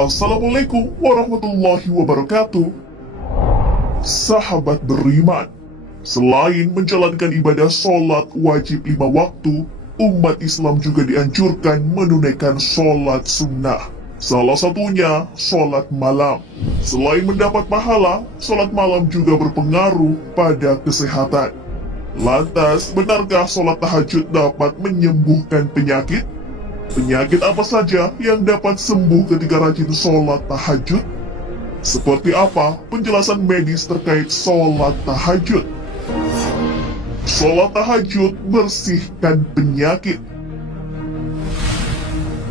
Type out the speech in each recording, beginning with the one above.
Assalamualaikum warahmatullahi wabarakatuh. Sahabat beriman, selain menjalankan ibadah sholat wajib 5 waktu, umat Islam juga dianjurkan menunaikan sholat sunnah. Salah satunya sholat malam. Selain mendapat pahala, sholat malam juga berpengaruh pada kesehatan. Lantas, benarkah sholat tahajud dapat menyembuhkan penyakit? Penyakit apa saja yang dapat sembuh ketika rajin sholat tahajud? Seperti apa penjelasan medis terkait sholat tahajud? Sholat tahajud bersihkan penyakit.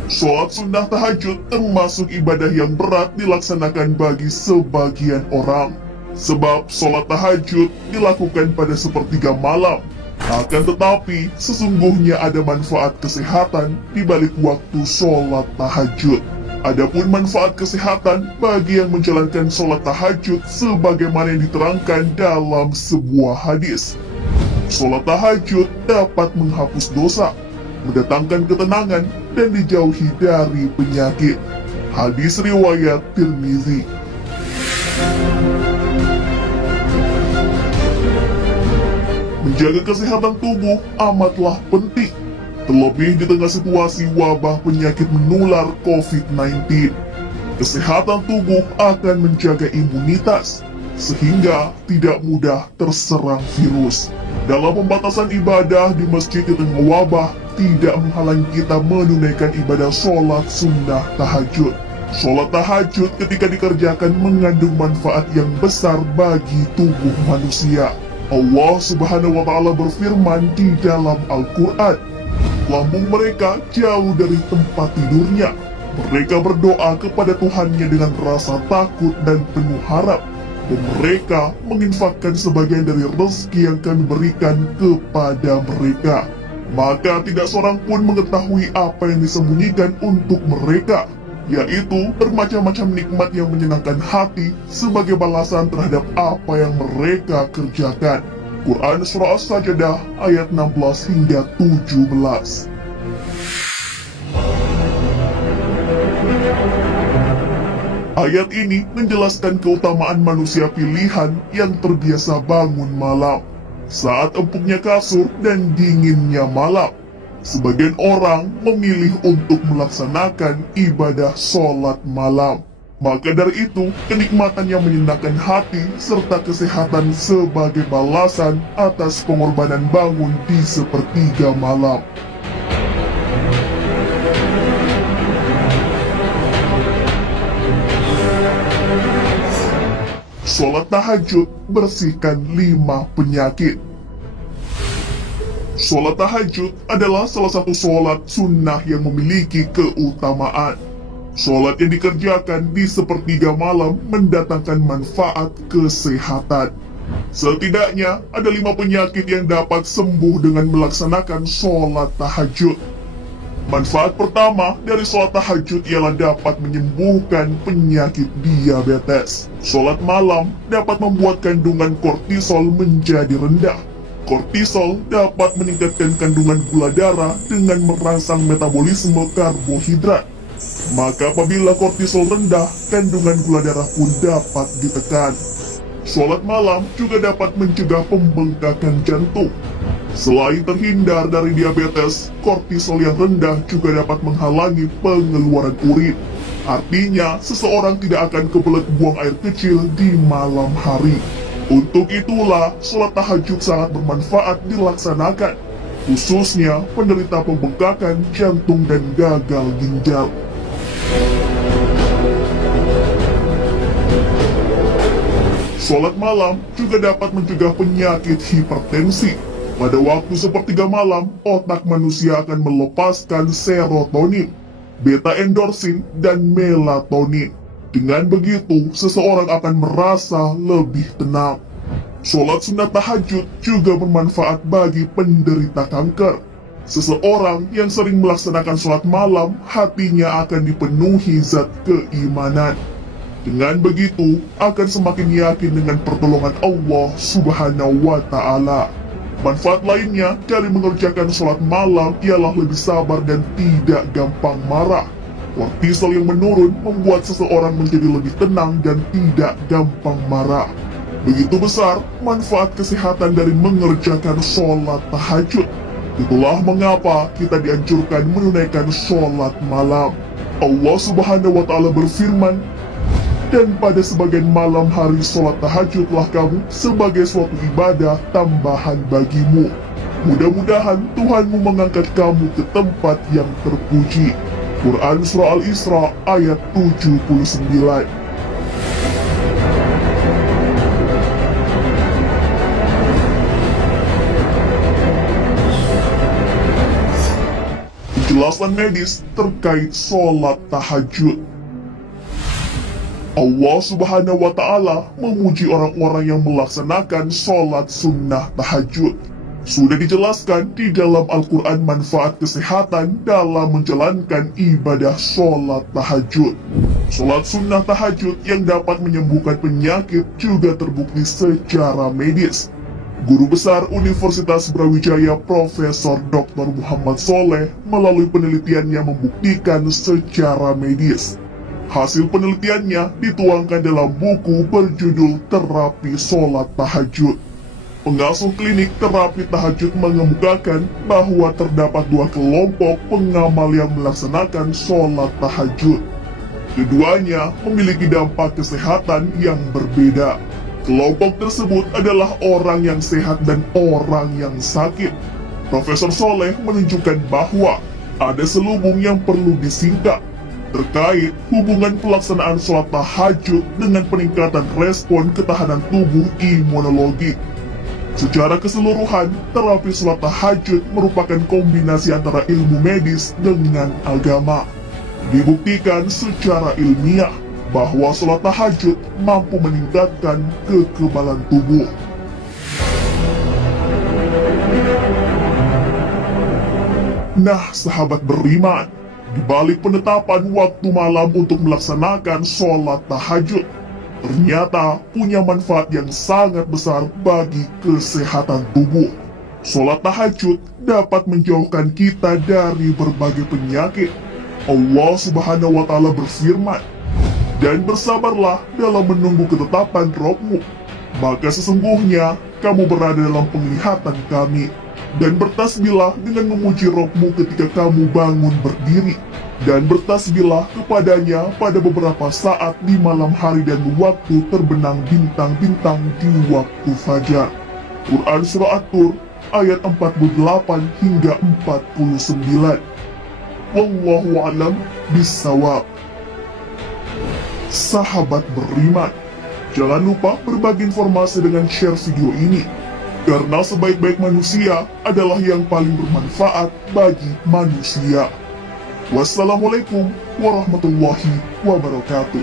Sholat sunnah tahajud termasuk ibadah yang berat dilaksanakan bagi sebagian orang. Sebab sholat tahajud dilakukan pada sepertiga malam. Akan tetapi, sesungguhnya ada manfaat kesehatan di balik waktu sholat tahajud. Adapun manfaat kesehatan bagi yang menjalankan sholat tahajud sebagaimana yang diterangkan dalam sebuah hadis. Sholat tahajud dapat menghapus dosa, mendatangkan ketenangan, dan dijauhi dari penyakit. Hadis riwayat Tirmizi. Menjaga kesehatan tubuh amatlah penting, terlebih di tengah situasi wabah penyakit menular COVID-19. Kesehatan tubuh akan menjaga imunitas, sehingga tidak mudah terserang virus. Dalam pembatasan ibadah di masjid di tengah wabah, tidak menghalangi kita menunaikan ibadah sholat sunnah tahajud. Sholat tahajud ketika dikerjakan mengandung manfaat yang besar bagi tubuh manusia. Allah Subhanahu wa Ta'ala berfirman di dalam Al-Quran, lambung mereka jauh dari tempat tidurnya. Mereka berdoa kepada Tuhannya dengan rasa takut dan penuh harap, dan mereka menginfakkan sebagian dari rezeki yang kami berikan kepada mereka. Maka tidak seorang pun mengetahui apa yang disembunyikan untuk mereka, yaitu bermacam-macam nikmat yang menyenangkan hati sebagai balasan terhadap apa yang mereka kerjakan. Quran Surah As-Sajdah ayat 16 hingga 17. Ayat ini menjelaskan keutamaan manusia pilihan yang terbiasa bangun malam saat empuknya kasur dan dinginnya malam. Sebagian orang memilih untuk melaksanakan ibadah sholat malam. Maka dari itu, kenikmatan yang menyenangkan hati serta kesehatan sebagai balasan atas pengorbanan bangun di sepertiga malam. Sholat tahajud bersihkan 5 penyakit. Sholat tahajud adalah salah satu sholat sunnah yang memiliki keutamaan. Sholat yang dikerjakan di sepertiga malam mendatangkan manfaat kesehatan. Setidaknya ada 5 penyakit yang dapat sembuh dengan melaksanakan sholat tahajud. Manfaat pertama dari sholat tahajud ialah dapat menyembuhkan penyakit diabetes. Sholat malam dapat membuat kandungan kortisol menjadi rendah. Kortisol dapat meningkatkan kandungan gula darah dengan merangsang metabolisme karbohidrat. Maka apabila kortisol rendah, kandungan gula darah pun dapat ditekan. Sholat malam juga dapat mencegah pembengkakan jantung. Selain terhindar dari diabetes, kortisol yang rendah juga dapat menghalangi pengeluaran urin. Artinya, seseorang tidak akan kebelet buang air kecil di malam hari. Untuk itulah, sholat tahajud sangat bermanfaat dilaksanakan, khususnya penderita pembengkakan jantung dan gagal ginjal. Sholat malam juga dapat mencegah penyakit hipertensi. Pada waktu sepertiga malam, otak manusia akan melepaskan serotonin, beta endorfin, dan melatonin. Dengan begitu, seseorang akan merasa lebih tenang. Sholat sunnah tahajud juga bermanfaat bagi penderita kanker. Seseorang yang sering melaksanakan sholat malam, hatinya akan dipenuhi zat keimanan. Dengan begitu, akan semakin yakin dengan pertolongan Allah Subhanahu wa Ta'ala. Manfaat lainnya dari mengerjakan sholat malam ialah lebih sabar dan tidak gampang marah. Kortisol yang menurun membuat seseorang menjadi lebih tenang dan tidak gampang marah. Begitu besar manfaat kesehatan dari mengerjakan sholat tahajud. Itulah mengapa kita dianjurkan menunaikan sholat malam. Allah Subhanahu wa Ta'ala berfirman, "Dan pada sebagian malam hari sholat tahajudlah kamu sebagai suatu ibadah tambahan bagimu. Mudah-mudahan Tuhanmu mengangkat kamu ke tempat yang terpuji." Quran Surah Al-Isra ayat 79. Penjelasan medis terkait sholat tahajud. Allah Subhanahu wa Ta'ala memuji orang-orang yang melaksanakan sholat sunnah tahajud. Sudah dijelaskan di dalam Al-Quran manfaat kesehatan dalam menjalankan ibadah sholat tahajud. Sholat sunnah tahajud yang dapat menyembuhkan penyakit juga terbukti secara medis. Guru Besar Universitas Brawijaya Profesor Dr. Muhammad Soleh melalui penelitiannya membuktikan secara medis. Hasil penelitiannya dituangkan dalam buku berjudul Terapi Sholat Tahajud. Pengasuh klinik terapi tahajud mengemukakan bahwa terdapat dua kelompok pengamal yang melaksanakan sholat tahajud. Keduanya memiliki dampak kesehatan yang berbeda. Kelompok tersebut adalah orang yang sehat dan orang yang sakit. Profesor Soleh menunjukkan bahwa ada selubung yang perlu disingkap terkait hubungan pelaksanaan sholat tahajud dengan peningkatan respon ketahanan tubuh imunologi. Secara keseluruhan, terapi sholat tahajud merupakan kombinasi antara ilmu medis dengan agama. Dibuktikan secara ilmiah bahwa sholat tahajud mampu meningkatkan kekebalan tubuh. Nah, sahabat beriman, di balik penetapan waktu malam untuk melaksanakan sholat tahajud, ternyata punya manfaat yang sangat besar bagi kesehatan tubuh. Sholat tahajud dapat menjauhkan kita dari berbagai penyakit. Allah Subhanahu wa Ta'ala berfirman, "Dan bersabarlah dalam menunggu ketetapan Rabb-mu, maka sesungguhnya kamu berada dalam penglihatan kami. Dan bertasbihlah dengan memuji Rabb-mu ketika kamu bangun berdiri, dan bertasbihlah kepadanya pada beberapa saat di malam hari dan waktu terbenam bintang-bintang di waktu fajar." Quran Surah At-Tur ayat 48 hingga 49. Wallahu a'lam bissawab. Sahabat beriman, jangan lupa berbagi informasi dengan share video ini, karena sebaik-baik manusia adalah yang paling bermanfaat bagi manusia. Wassalamualaikum warahmatullahi wabarakatuh.